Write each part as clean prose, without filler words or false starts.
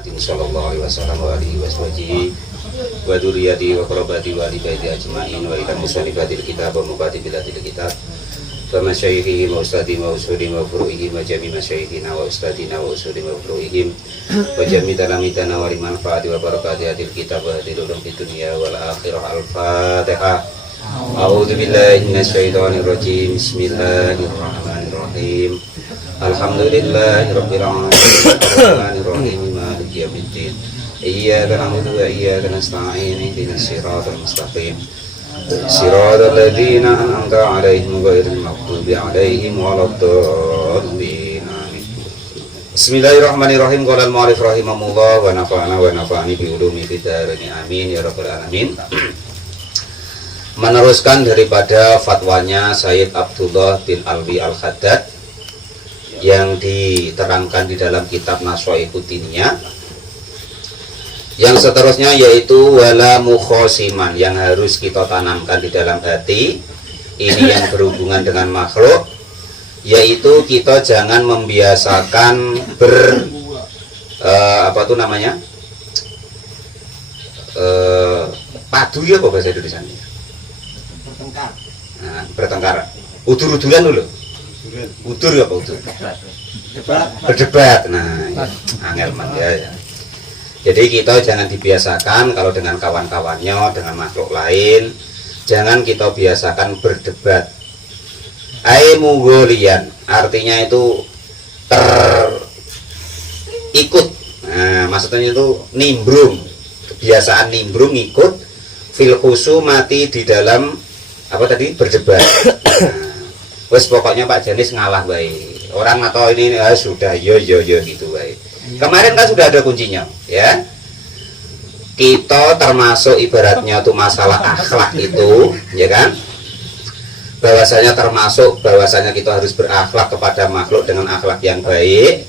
Sallallahu alaihi wasallam wa alihi washabihi wa dzurriyyati wa qarabati wa ali baiti ajmain wa ila musannifatil kitab wa mubadilatil kitab wa masyayikhi wa ustadi wa usuli wa furu'ihi wa jami masyayikhina wa ustadina wa usuli wa furu'ihim wa jami talamidana wa liman fa'ati wa barakati hadil kitab wa hadil ulum di dunia wal akhirah. Al-Fatihah. A'udzu billahi minasyaitonir rajim. Bismillahirrahmanirrahim. Alhamdulillahirabbil alamin. Arrahmanir rahim. Maliki yaumiddin. Iyyaka na'budu wa iyyaka nasta'in. Ihdinas siratal mustaqim. Siratal ladzina an'amta 'alaihim ghairil maghdubi 'alaihim waladdallin. Bismillahirrahmanirrahim. Qala al-mu'allif rahimahullah wa nafa'ani bi ulumi fid dharain. Amin ya rabbal alamin. Meneruskan daripada fatwanya Sayyid Abdullah bin Alwi Al-Haddad yang diterangkan di dalam kitab Naswaihud Diniyah. Yang seterusnya yaitu wala mukhosiman, yang harus kita tanamkan di dalam hati. Ini yang berhubungan dengan makhluk, yaitu kita jangan membiasakan padu ya, apa bahasa Indonesia? Bertengkar. Nah, bertengkar. Udur-uduran dulu. Udur apa udur? Berdebat. Nah, angel man ya. Jadi kita jangan dibiasakan kalau dengan kawan-kawannya, dengan makhluk lain, jangan kita biasakan berdebat. Mugolian, artinya itu terikut. Nah, maksudnya itu nimbrung, kebiasaan nimbrung ikut fil khusumati di dalam berdebat. Wes pokoknya Pak Janis ngalah baik. Orang atau ini sudah yo gitu baik. Kemarin kan sudah ada kuncinya, ya. Kita termasuk ibaratnya tuh masalah akhlak itu, ya kan? Bahwasanya kita harus berakhlak kepada makhluk dengan akhlak yang baik.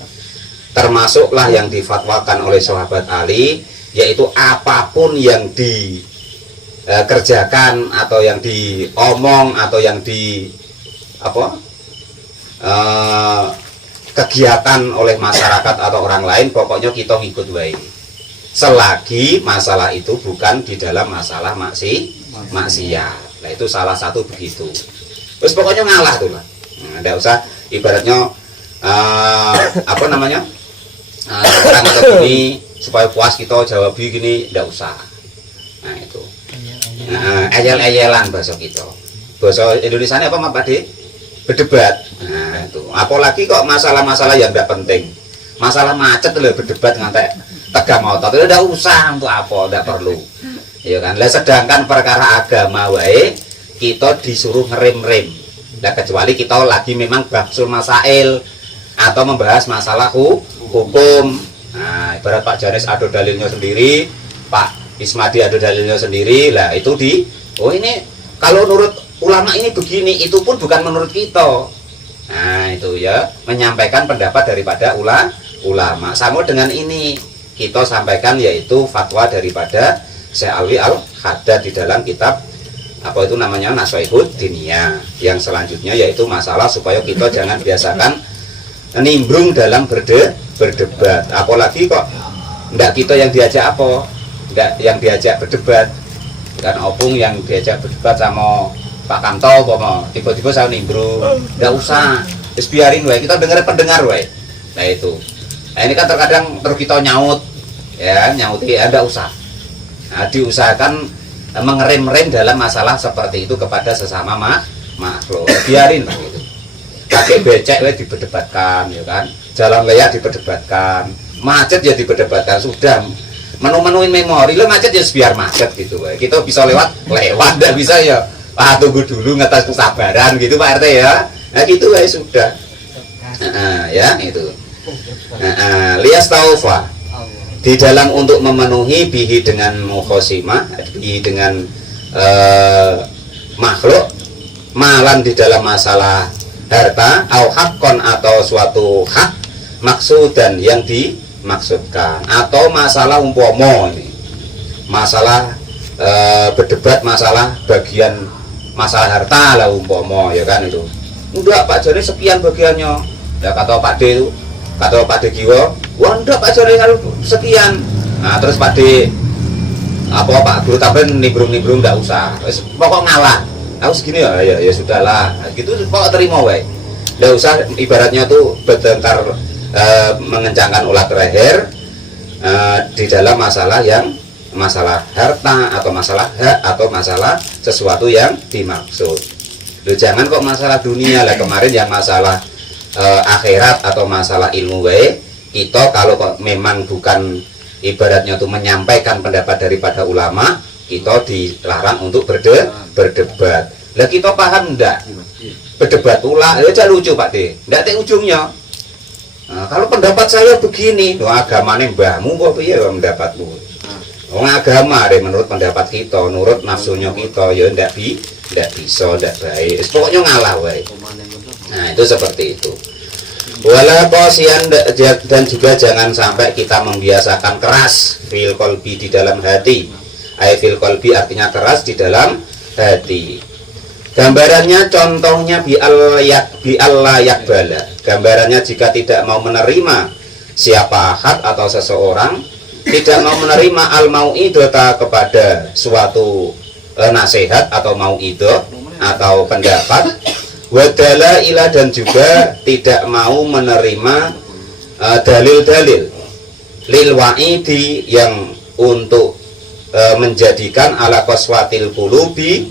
Termasuklah yang difatwakan oleh sahabat Ali, yaitu apapun yang dikerjakan atau yang diomong atau yang kegiatan oleh masyarakat atau orang lain, pokoknya kita ngikut baik selagi masalah itu bukan di dalam masalah maksiat. Nah itu salah satu begitu. Terus pokoknya ngalah tuh lah. Nggak usah ibaratnya orang atau gini supaya puas kita jawab gini, nggak usah. Nah itu eyel-eyelan bahasa kita. Bahasa Indonesia ini apa Pak De? Berdebat. Nah itu apalagi kok masalah-masalah yang tidak penting, masalah macet loh, berdebat ngantek tegang otot itu tidak usah, untuk apa, tidak perlu, ya kan. Lah sedangkan perkara agama wae kita disuruh ngerem-rem. Nah kecuali kita lagi memang bahsul masail atau membahas masalah hukum. Nah ibarat Pak Janis ada dalilnya sendiri, Pak Ismadi ada dalilnya sendiri, lah itu ini kalau menurut ulama ini begini, itu pun bukan menurut kita. Nah itu ya, menyampaikan pendapat daripada ulama. Sama dengan ini kita sampaikan, yaitu fatwa daripada Syekh Alwi Al-Haddad di dalam kitab Naswaihud Diniyah. Yang selanjutnya yaitu masalah supaya kita jangan biasakan nimbrung dalam berdebat. Apalagi kok enggak kita yang diajak yang diajak berdebat. Dan opung yang diajak berdebat sama Pak Kanto, tiba-tiba saya nimbrung, nggak usah, terus biarin wae, kita pendengar wae. Nah itu, nah ini kan terkadang kita nyauti, nggak usah. Nah, diusahakan mengerem-rem dalam masalah seperti itu kepada sesama makhluk. Biarin lah gitu. Pakai becek wae diperdebatkan, ya kan? Jalan layak diperdebatkan, macet ya diperdebatkan, sudah. Menu-menuin memori, lo macet ya biar macet gitu wae. Kita bisa lewat, nggak bisa ya. Tunggu dulu, ngetes kesabaran gitu Pak RT ya. Nah gitu ya sudah. Ya itu. Lias taufa di dalam untuk memenuhi bihi dengan mukhosimah, bihi dengan makhluk, malan di dalam masalah harta, au hakkon atau suatu hak, maksudan yang dimaksudkan, atau masalah umpomo ini, masalah berdebat masalah bagian masalah harta lah umpama, ya kan itu. Enggak Pak, jadi sekian bagiannya. Ya kata Pak D itu, kata Pak De Giwo, wah ndak Pak Jani kalau sekian. Nah terus Pak De apa Pak Guru Tamrin nimbrung ndak usah, pokok ngalah. Aku segini ya sudahlah, gitu pokok terima wae. Ndak usah ibaratnya tuh bertengkar mengencangkan ulah leher di dalam masalah yang masalah harta atau masalah hak atau masalah sesuatu yang dimaksud. Loh, jangan kok masalah dunia lah, kemarin yang masalah akhirat atau masalah ilmu wae kita kalau kok memang bukan ibaratnya tuh menyampaikan pendapat daripada ulama, kita dilarang untuk berdebat. Lah kita paham ndak? Berdebat pula, ya lucu Pak De. Ndak ada ujungnya. Nah, kalau pendapat saya begini, loh agamane mbahmu kok piye pendapatmu? Wong agama deh menurut pendapat kita, menurut nafsunya kita ya ndak bisa, ndak baik. Pokoknya ngalah wae. Nah, itu seperti itu. Wala qasian, dan juga jangan sampai kita membiasakan keras fil qalbi di dalam hati. Ai fil qalbi artinya keras di dalam hati. Gambarannya contohnya bi Allah yakbala. Gambarannya jika tidak mau menerima siapa ahad atau seseorang, tidak mau menerima al mau'idata kepada suatu nasihat atau mau'idah atau pendapat, wadala ilah, dan juga tidak mau menerima dalil-dalil lil wa'idi yang untuk menjadikan ala qaswatil qulubi,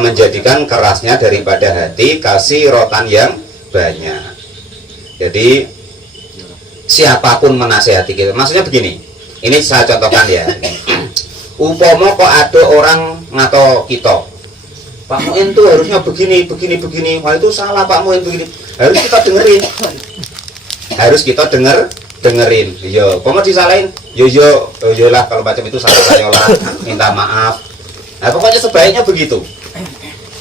menjadikan kerasnya daripada hati, kasih rotan yang banyak. Jadi siapapun menasehati kita, maksudnya begini, ini saya contohkan ya. Umpama kok ada orang ngato kita, Pak Muin tuh harusnya begini, wah itu salah Pak Muin begini, harus kita dengerin, dengerin. Yo, kalau disalahin, yo lah kalau macam itu salah saya lah, minta maaf. Nah pokoknya sebaiknya begitu.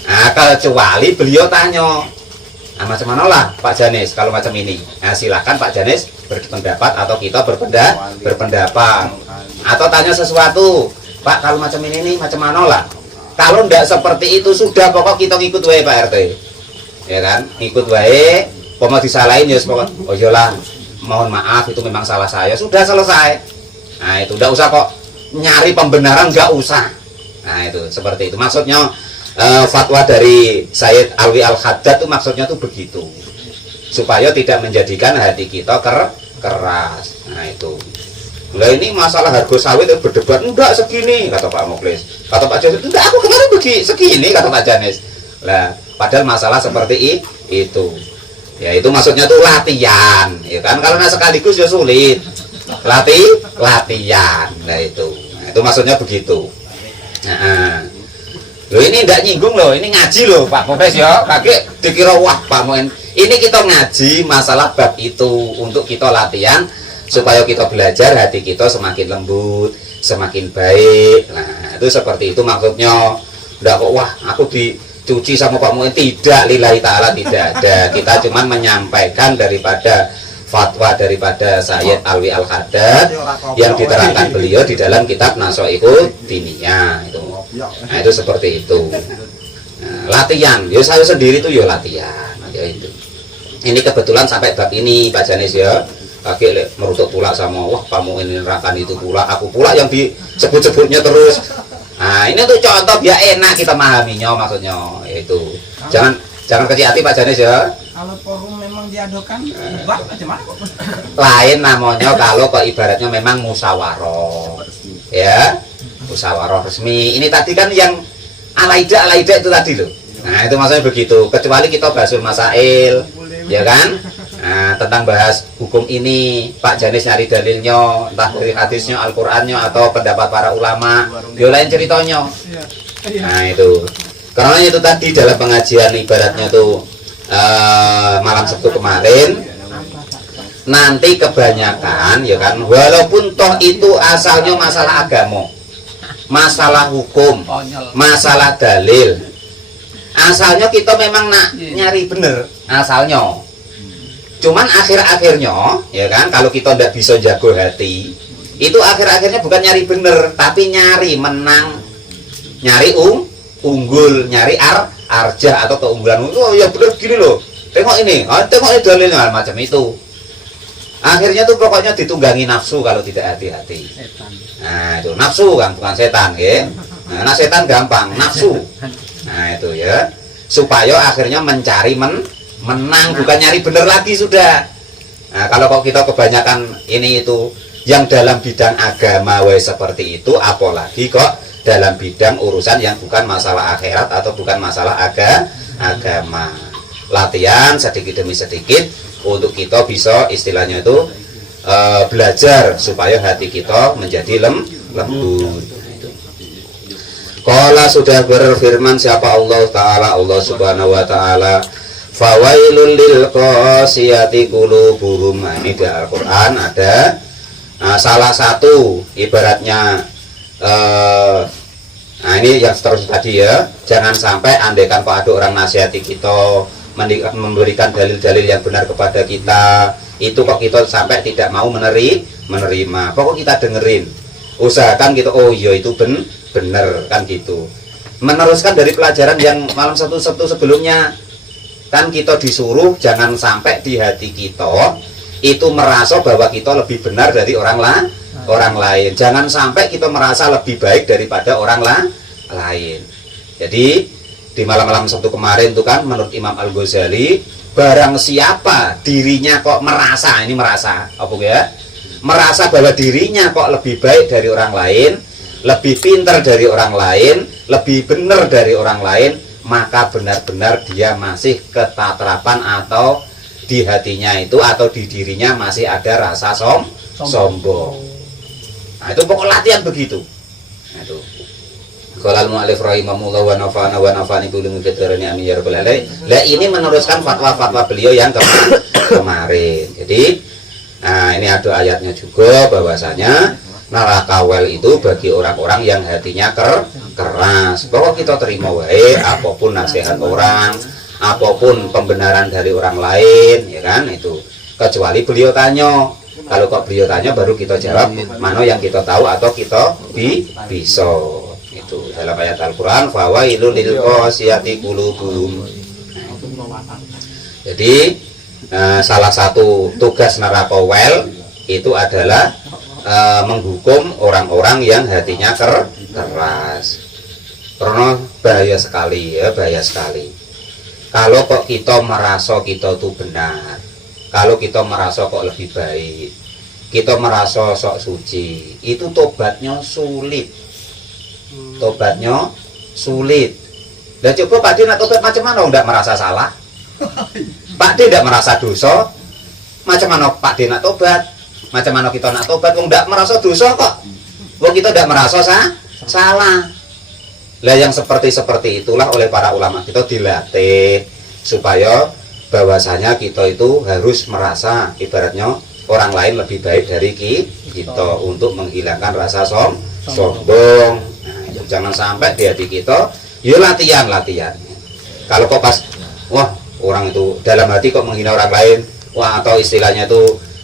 Nah kecuali beliau tanya, nah, macam mana lah Pak Janis kalau macam ini. Nah silakan Pak Janis berpendapat atau kita berpendapat. Atau tanya sesuatu, Pak kalau macam ini nih macam mana lah. Kalau ndak seperti itu sudah pokok kita ngikut wae Pak RT. Ya kan? Ngikut wae, pokok disalahin ya pokok. Oh iyalah, mohon maaf itu memang salah saya. Sudah selesai. Nah itu ndak usah kok nyari pembenaran, nggak usah. Nah itu seperti itu. Maksudnya fatwa dari Sayyid Alwi Al-Haddad itu maksudnya tuh begitu. Supaya tidak menjadikan hati kita keras. Nah itu. Lah ini masalah harga sawit berdebat, enggak segini kata Pak Muklis. Kata Pak Janis, enggak aku kemarin segini kata Pak Janis. Lah padahal masalah seperti itu. Ya itu maksudnya tuh latihan, ya kan? Kalau nggak sekaligus ya sulit. Latihan. Nah itu maksudnya begitu. Nah, loh ini enggak nyinggung loh, ini ngaji loh Pak Muklis ya. Kakek dikira wah Pak Muin. Ini kita ngaji masalah bab itu untuk kita latihan supaya kita belajar hati kita semakin lembut, semakin baik. Nah, itu seperti itu maksudnya. Enggak kok wah aku dicuci sama Pak Muin, tidak, lillahi taala tidak ada. Kita cuman menyampaikan daripada fatwa daripada Sayyid Alwi Al-Haddad yang diterangkan beliau di dalam kitab Nasoihud Diniyah itu. Nah, itu seperti itu. Nah, latihan, ya saya sendiri tuh ya latihan, ya itu. Ini kebetulan sampai bab ini Pak Janis ya. Kakek merutuk pula sama wah kamu ini nerangkan itu pula, aku pula yang disebut-sebutnya terus. Nah ini tuh contoh biar enak kita memahaminya maksudnya itu. Jangan kecil hati Pak Janis ya. Kalau forum memang diadukan debat macam mana kok? Lain namanya kalau kok ibaratnya memang musyawarah ya, musyawarah resmi. Ini tadi kan yang alaida itu tadi loh. Nah itu maksudnya begitu. Kecuali kita bahasul masail ya kan. Nah, tentang bahas hukum ini Pak Janis nyari dalilnya, entah dari hadisnya, Al-Qur'annya atau pendapat para ulama, dia lain ceritanya. Nah itu karena itu tadi dalam pengajian ibaratnya tuh malam Sabtu kemarin, nanti kebanyakan ya kan, walaupun toh itu asalnya masalah agama, masalah hukum, masalah dalil, asalnya kita memang nak nyari bener asalnya. Cuman akhir-akhirnya ya kan, kalau kita tidak bisa jago hati, itu akhir-akhirnya bukan nyari bener, tapi nyari menang, nyari unggul, nyari arjah atau keunggulan. Oh ya bener gini loh, tengok ini dalilnya macam itu. Akhirnya tuh pokoknya ditunggangi nafsu kalau tidak hati-hati. Setan. Nah itu nafsu kan, bukan setan ya. Nah setan gampang, nafsu. Nah itu ya, supaya akhirnya mencari menang, bukan nyari bener lagi sudah. Nah kalau kok kita kebanyakan ini itu yang dalam bidang agama seperti itu, apalagi kok dalam bidang urusan yang bukan masalah akhirat atau bukan masalah agama. Latihan sedikit demi sedikit untuk kita bisa istilahnya itu belajar supaya hati kita menjadi lembut. Qala sudah berfirman siapa Allah Ta'ala, Allah Subhanahu Wa Ta'ala, fawailul lil qasiyati qulubuhum. Ini di Al-Quran ada salah satu ibaratnya nah ini yang seterusnya tadi ya, jangan sampai andaikan kok ada orang nasihati kita, memberikan dalil-dalil yang benar kepada kita, itu kok kita sampai tidak mau menerima. Pokok kita dengerin, usahakan kita, oh iya itu bener kan gitu. Meneruskan dari pelajaran yang malam satu sebelumnya, kan kita disuruh jangan sampai di hati kita itu merasa bahwa kita lebih benar dari orang lain. Jangan sampai kita merasa lebih baik daripada orang lain. Jadi di malam-malam Sabtu kemarin itu kan menurut Imam Al-Ghazali, barang siapa dirinya kok merasa apa ya? Merasa bahwa dirinya kok lebih baik dari orang lain, lebih pintar dari orang lain, lebih benar dari orang lain, maka benar-benar dia masih ketatrapan atau di hatinya itu atau di dirinya masih ada rasa sombong. Nah, itu pokok latihan begitu. Nah, itu. Qala al-mu'allif rahimahullah wa nafa'ana wa nafa'ani bi ulumil fitrani amin ya rabbal alamin. Lah ini meneruskan fatwa-fatwa beliau yang kemarin. Jadi nah ini ada ayatnya juga bahwasanya neraka wel itu bagi orang-orang yang hatinya keras. Bahwa kita terima wae apapun nasihat orang, apapun pembenaran dari orang lain, ya kan itu. Kecuali beliau tanya. Kalau kok beliau tanya baru kita jawab mana yang kita tahu atau kita bisa. Itu dalam ayat Al-Quran, fawailul lil qasiyati qulubuhum. Jadi salah satu tugas neraka wel itu adalah menghukum orang-orang yang hatinya keras. Karena bahaya sekali ya, bahaya sekali. Kalau kok kita merasa kita itu benar, kalau kita merasa kok lebih baik, kita merasa sok suci, itu tobatnya sulit. Tobatnya sulit. Dan coba Pak D nak tobat macam mana enggak merasa salah? Pak D enggak merasa dosa. Macam mana Pak D nak tobat? Macam mana kita nak tobat enggak merasa dosa kok? Wong kita enggak merasa salah. Lah yang seperti itulah oleh para ulama kita dilatih supaya bahwasanya kita itu harus merasa ibaratnya orang lain lebih baik dari kita untuk menghilangkan rasa sombong. Jangan sampai di hati kita, ya latihan. Kalau kok pas, wah orang itu dalam hati kok menghina orang lain, wah atau istilahnya itu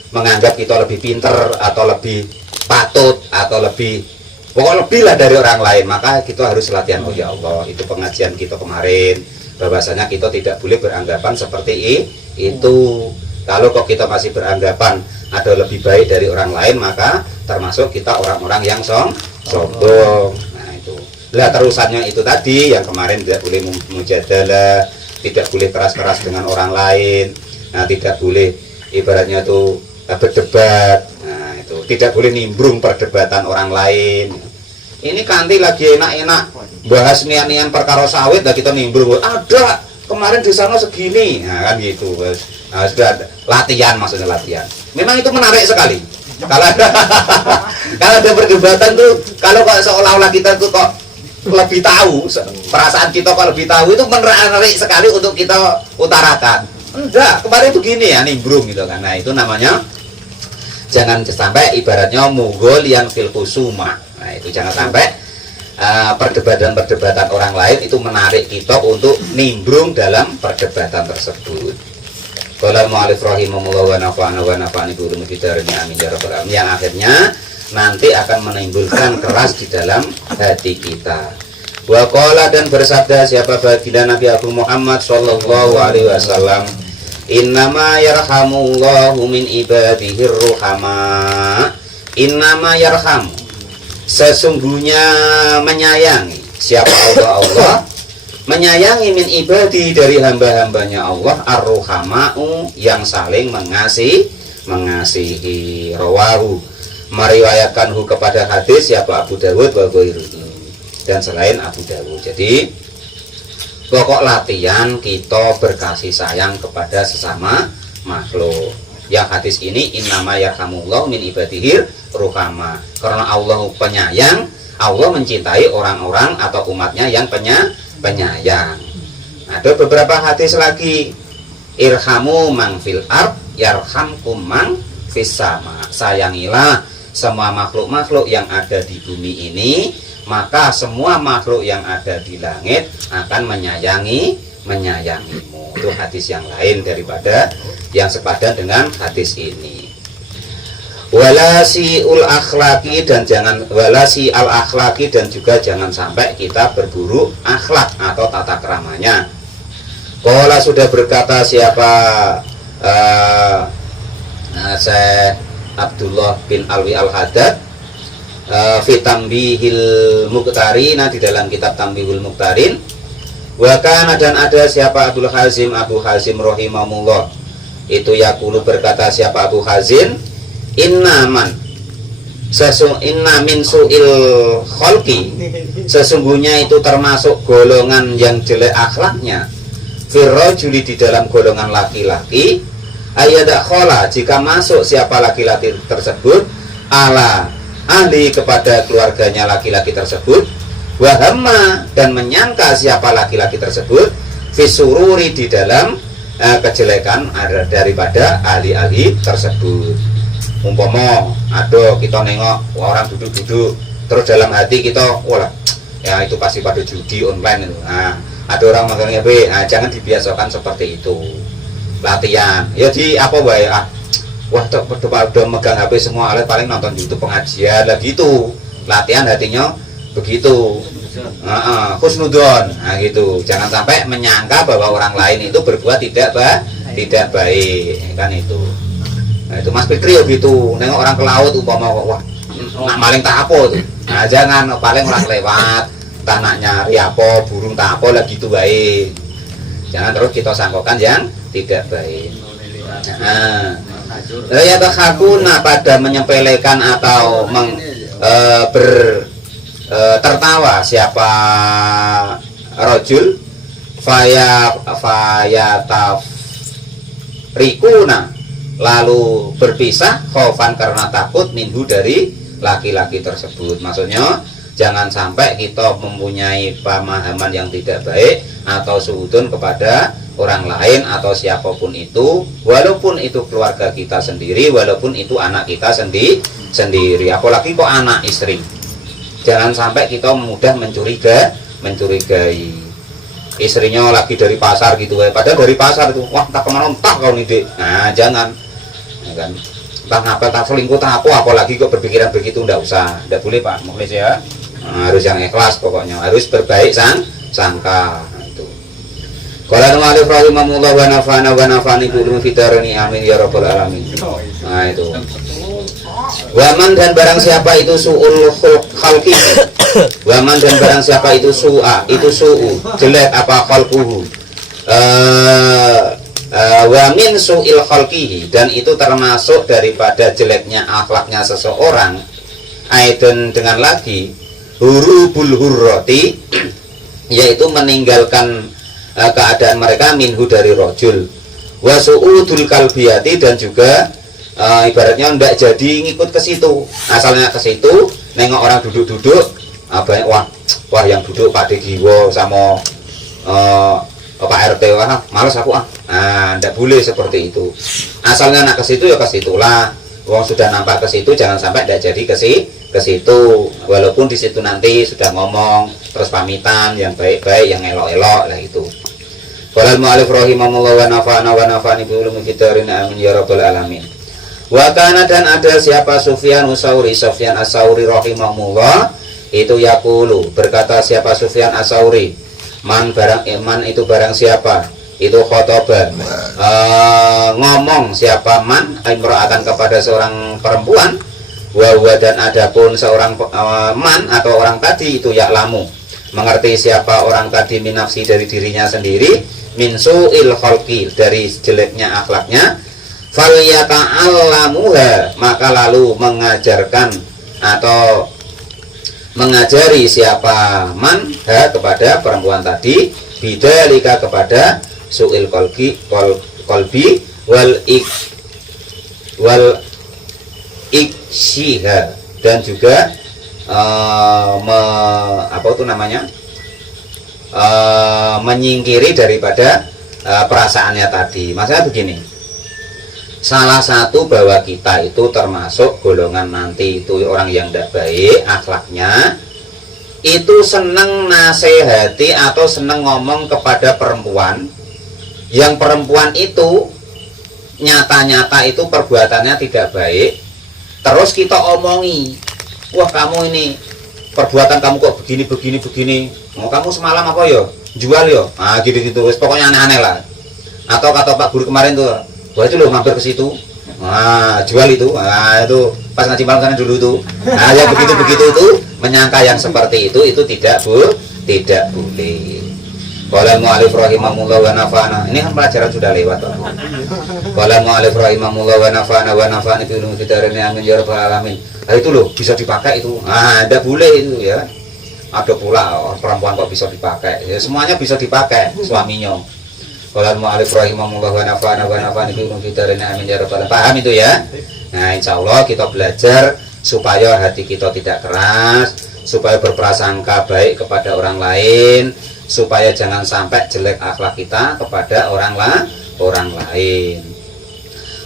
menganggap kita lebih pinter atau lebih patut atau lebih, pokoknya lebih lah dari orang lain, maka kita harus latihan. Oh ya Allah, itu pengajian kita kemarin, bahwasanya kita tidak boleh beranggapan seperti itu. Kalau kok kita masih beranggapan ada lebih baik dari orang lain, maka termasuk kita orang-orang yang sombong. Lah terusannya itu tadi yang kemarin tidak boleh mujadalah, tidak boleh keras-keras dengan orang lain, nah tidak boleh ibaratnya itu berdebat, nah itu tidak boleh nimbrung perdebatan orang lain. Ini kanti lagi enak-enak bahas nian-nian perkara sawit, lah kita nimbrung, ada kemarin di sana segini, nah kan gitu. Nah, sudah latihan, maksudnya latihan. Memang itu menarik sekali. Kalau ada perdebatan tuh, kalau kok seolah-olah kita tuh kok lebih tahu, perasaan kita kok lebih tahu, itu menarik sekali untuk kita utarakan. Enggak, kemarin itu gini ya, nimbrung gitu kan. Nah itu namanya jangan sampai ibaratnya mughol yang fil khusuma. Nah itu jangan sampai perdebatan orang lain itu menarik kita untuk nimbrung dalam perdebatan tersebut. Qala al-mu'allif rahimahullah wa nafa'ana wa nafa'ani bi ulumil fitrani amin ya rabbal alamin, yang akhirnya nanti akan menimbulkan keras di dalam hati kita. Wa qala, dan bersabda siapa baginda Nabi Abu Muhammad sallallahu alaihi wasallam, Innama yarhamullahu min ibadihir ruhama. Innama yarhamu, sesungguhnya menyayangi. Siapa Allah menyayangi min ibadi, dari hamba-hambanya Allah, ar-ruhama'u, yang saling mengasihi. Rawahu, meriwayatkanhu kepada hadis siapa Abu Dawud wa ghairuhu, dan selain Abu Dawud. Jadi pokok latihan kita berkasih sayang kepada sesama makhluk. Yang hadis ini innama yarhamullahu min ibadihir ruhama, karena Allah penyayang, Allah mencintai orang-orang atau umatnya yang penyayang. Ada beberapa hadis lagi, irhamu man fil ard yarhamkum man fis sama, sayangilah semua makhluk-makhluk yang ada di bumi ini, maka semua makhluk yang ada di langit akan menyayangimu. Itu hadis yang lain daripada yang sepadan dengan hadis ini. Walasi ul akhlaki, dan jangan walasi al akhlaki, dan juga jangan sampai kita berburuk akhlak atau tata keramanya. Qala, sudah berkata siapa Syekh Abdullah bin Alwi Al-Haddad fi Tambihil Muqtarin, di dalam kitab Tambihul Muqtarin, wa kana, dan ada siapa Abu Hazim rahimahullah, itu yaqulu, berkata siapa Abu Hazim, inna min su'il khalqi, sesungguhnya itu termasuk golongan yang jelek akhlaknya, firrajuli, di dalam golongan laki-laki, ayadakhola, jika masuk siapa laki-laki tersebut, ala ahli, kepada keluarganya laki-laki tersebut, wahamma, dan menyangka siapa laki-laki tersebut, fisururi, di dalam kejelekan daripada ahli-ahli tersebut. Umpama ada kita nengok orang duduk-duduk, terus dalam hati kita, wah ya itu pasti pada judi online itu. Nah, ada orang megang HP, nah, jangan dibiasakan seperti itu. Latihan, ya di apa wae, wah udah megang HP semua, alat paling nonton YouTube pengajian lah gitu. Latihan hatinya begitu. Husnudon, nah gitu. Jangan sampai menyangka bahwa orang lain itu berbuat tidak baik, kan itu. Nah, itu Mas Fikri ya gitu, nengok orang ke laut umpama, wah nak maling tak apa tuh. Nah, jangan, paling orang lewat entah nak nyari apa, burung tak apa lah gitu baik. Jangan terus kita sangkokan yang tidak baik. Ya takhakuna, pada menyepelekan atau tertawa siapa rojul fayatafrikuna, lalu berpisah, khaufan, karena takut, minhu, dari laki-laki tersebut. Maksudnya jangan sampai kita mempunyai pemahaman yang tidak baik atau suudun kepada orang lain atau siapapun itu, walaupun itu keluarga kita sendiri, walaupun itu anak kita sendiri, apalagi kok anak istri. Jangan sampai kita mudah mencurigai istrinya lagi dari pasar gitu, padahal dari pasar itu, wah tak kemana entah kau nih dek. Nah, jangan, ya kan, entah ngapa tak selingkuh tak apa, apalagi kok berpikiran begitu, ndak usah, ndak boleh Pak Mukhlis ya. Nah, harus yang ikhlas, pokoknya harus berbaik sangka. Nah, itu. Qala al-mu'allif rahimahullah wa nafa'ani bi'ilmi fidarani, amin ya rabbal alamin. Nah, itu. Waman, dan barang siapa itu su'ul khalqi, waman, dan barang siapa itu su'a, itu su'u, jelek apa khalquhu, wamin su'il khalqihi, dan itu termasuk daripada jeleknya akhlaknya seseorang, aidan, dengan lagi, hurubul hurrati, yaitu meninggalkan keadaan mereka, minhu, dari rojul, wasu'udul kalbiyati, dan juga ibaratnya ndak jadi ngikut ke situ, asalnya ke situ, nengok orang duduk-duduk, wah yang duduk Pak Degiwo sama Pak RT, wah males aku nah ndak boleh seperti itu. Asalnya nak ke situ ya ke situlah, wong sudah nampak ke situ, jangan sampai ndak jadi ke situ, walaupun di situ nanti sudah ngomong terus pamitan yang baik-baik, yang elok-elok lah itu. Qala al-mu'allif rahimahullah wa nafa'ani bi ulumi fitarin, amin ya rabbal alamin. Wa kana, dan ada siapa Sufyan As-Sauri rahimahullah, itu yaqulu, berkata siapa Sufyan As-Sauri, man itu barang siapa itu khotoba, ngomong siapa man imra'atan kepada seorang perempuan, wa dan adapun seorang man atau orang tadi itu ya'lamu, mengerti siapa orang tadi min nafsi dari dirinya sendiri, min su'il khalqi dari jeleknya akhlaknya, falyata'allamuha maka lalu mengajarkan atau mengajari siapa man kepada perempuan tadi, bidzalika kepada su'il qalbi wal ikshiha, dan juga menyingkiri daripada perasaannya tadi. Maksudnya begini, salah satu bahwa kita itu termasuk golongan nanti itu orang yang tidak baik akhlaknya, itu seneng nasihati atau seneng ngomong kepada perempuan yang perempuan itu nyata-nyata itu perbuatannya tidak baik, terus kita omongi, wah kamu ini perbuatan kamu kok begini, mau kamu semalam apa yo jual yo, gitu pokoknya aneh-aneh lah. Atau kata Pak Guru kemarin tuh, wah itu lo mampir ke situ, jual itu, itu pas ngaji malam sana dulu tuh, yang begitu itu menyangka yang seperti itu tidak boleh. Qala mu'alif rahimahullah wa nafa'ana. Ini kan pelajaran sudah lewat. Qala mu'alif rahimahullah wa nafa'ana bi ulumi fidarini amin ya rabbal alamin. Itu loh bisa dipakai itu. Tidak boleh itu ya. Ada pula perempuan kok bisa dipakai. Ya, semuanya bisa dipakai suaminya. Qala mu'alif rahimahullah wa nafa'ana bi ulumi fidarini amin ya rabbal alamin. Paham itu ya? Nah, insyaallah kita belajar supaya hati kita tidak keras, supaya berprasangka baik kepada orang lain, supaya jangan sampai jelek akhlak kita kepada orang lain.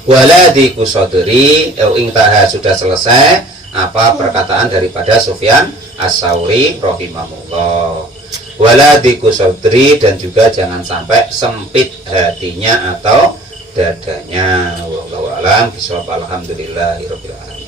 Waladi kusodri ingtaha, sudah selesai apa perkataan daripada Sufyan As-Tsauri rahimahullah. Waladi kusodri, dan juga jangan sampai sempit hatinya atau dadanya. Wallahu a'lam bishawab. Alhamdulillahirabbil alamin.